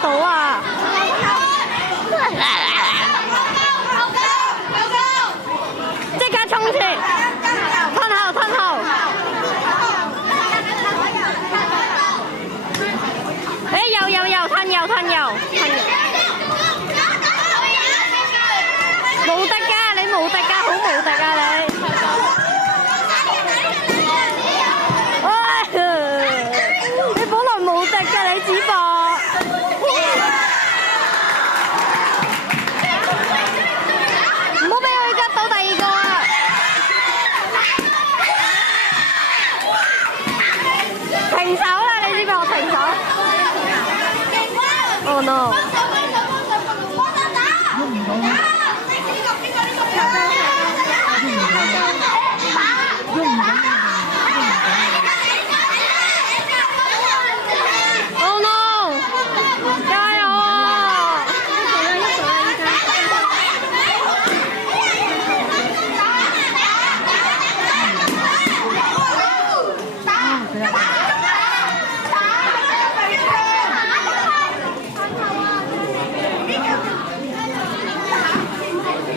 到啊！即刻衝前，吞後吞後。誒又吞右吞右。無敵㗎，你無敵㗎，好無敵啊你！你本來無敵㗎，你只博。唔好俾佢吉到第二個啊！停手啦，你只博停手。Oh no！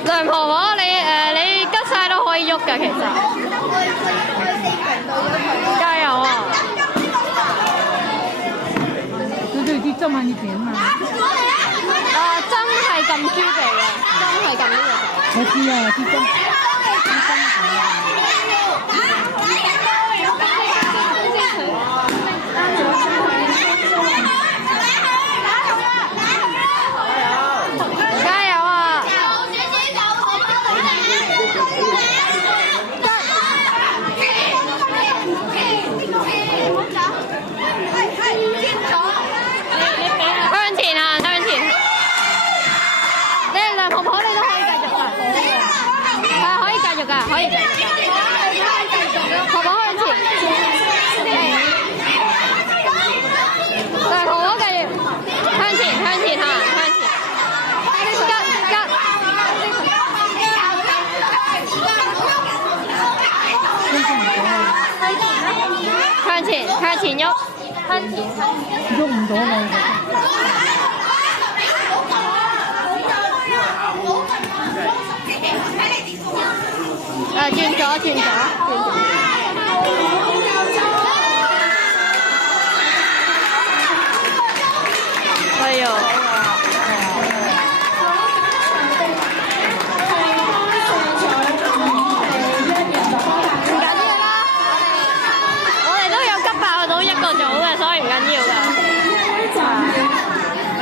梁婆婆，你吉晒都可以喐㗎，其實。加油啊！對啲針喺呢邊嘛。針係撳豬鼻嘅，針係撳呢個。我知啊，啲針。可以，婆婆向前，婆婆繼續向前行，向前，向前喐，喐唔到啦。轉左。哎呦！唔緊要啦，我哋都有急爆到一個組嘅，所以唔緊要。